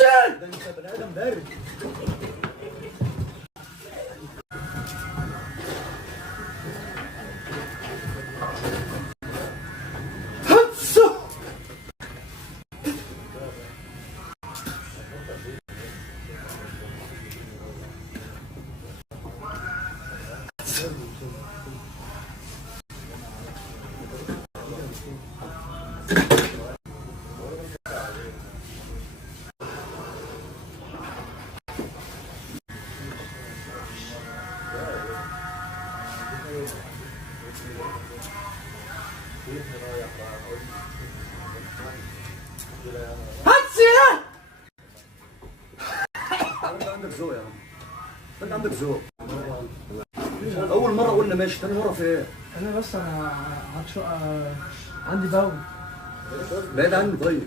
ده انت بني ادم بارد. هاتسي انت عندك ذوق يا عم، انت عندك ذوق. اول مره قلنا ماشي، ثاني مره في ايه؟ انا بس انا عندي بول. بعيد عني طيب.